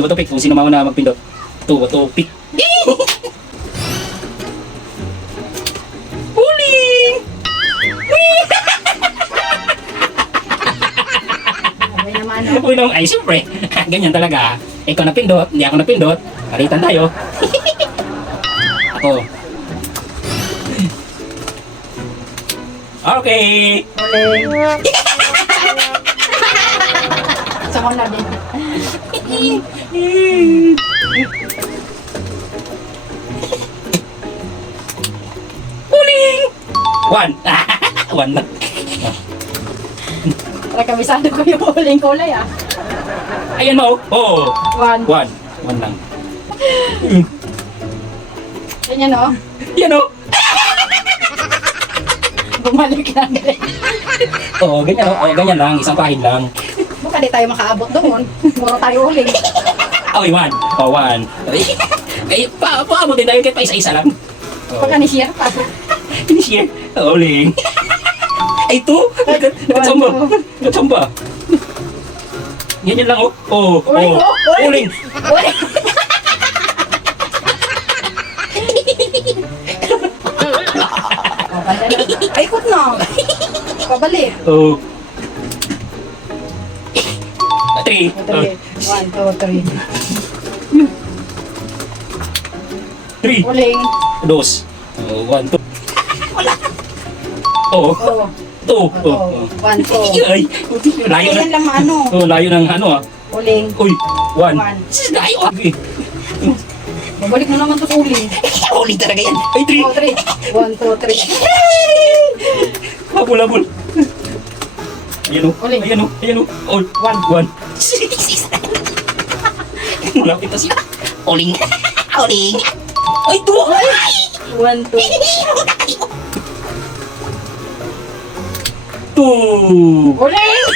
Bato pick. Kung sino mauna magpindot. Bato pick. Huling! Sabay naman, no? Uy, ay siyempre. Ganyan talaga. Ikaw napindot, hindi ako napindot. Palitan tayo. Ako. Okay. Uling. Sama na din. Huling! One. One na. Para kabisado ko yung uling kulay, ah. Ayan mo. Oh. One. One. One lang. Ganyan, no? Yan o. Bumalik lang din. Oo, ganyan o. Oh, ganyan lang. Isang pahid lang. Baka di tayo makaabot doon. Muro tayo uling. Okay, one. Oh, one. Ay, paabutin tayo kahit pa isa-isa lang. Baka ni-share pa. Finish here. Uling. Ay, ito. Nagsamba. Nagsamba. Ganyan lang oh. Oh, Uling, oh. oh. Uling. Uling. Ay, ikot na. Pabalik. Oh. Three. Three. 1, 2, 3. Three. Uling. Dos. Oh, one, two. Oh. Oh. Two. Oh. 1, 2. Ay, layo na. Ayan lang ano. Oh, layo ng ano ah. Uling. Uy, one. One. Sis, layo ah. Okay. Babalik mo naman to sa uling. Uling talaga yan. Ay, three. Oh, 3. 1, 2, 3. Habol. Ayan o. Uling. Ayan o. Ayan o. Oh, One. one. Malapit na siya. Uling. Uling. Ay, two. 1, 2. Two. Uling!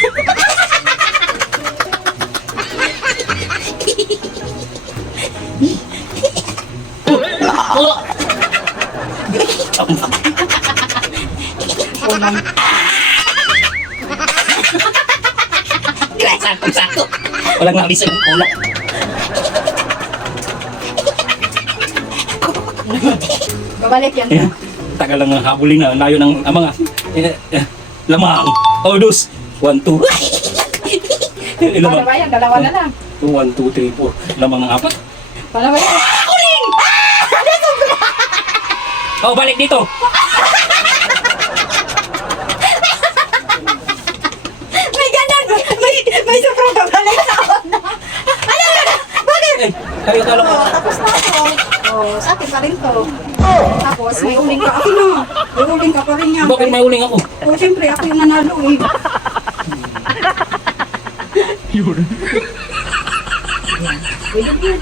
Ulang. Sakto. Walang nabisa ng kulak. Babalik yan. Ayan. Tagal lang ang habulin na. Layo ng mga lamang. Oh, dos. One, two. Paano Lamang. ba yan? Dalawa na lang. One, two, three, four. Lamang ng apat. Paano ba yan? Uling! Oh, balik dito. May ganun! May sobrang babalik sa una. Ano ba na? Bakit? Eh, kayo ka lang. Oh, tapos na ako. Oh, sa akin pa rin to. Tapos may uling ka. Ako na. May uling ka pa rin yan. Bakit may uling ako? Oh, siyempre ako yung nanalo eh. Yun. Pwede yun.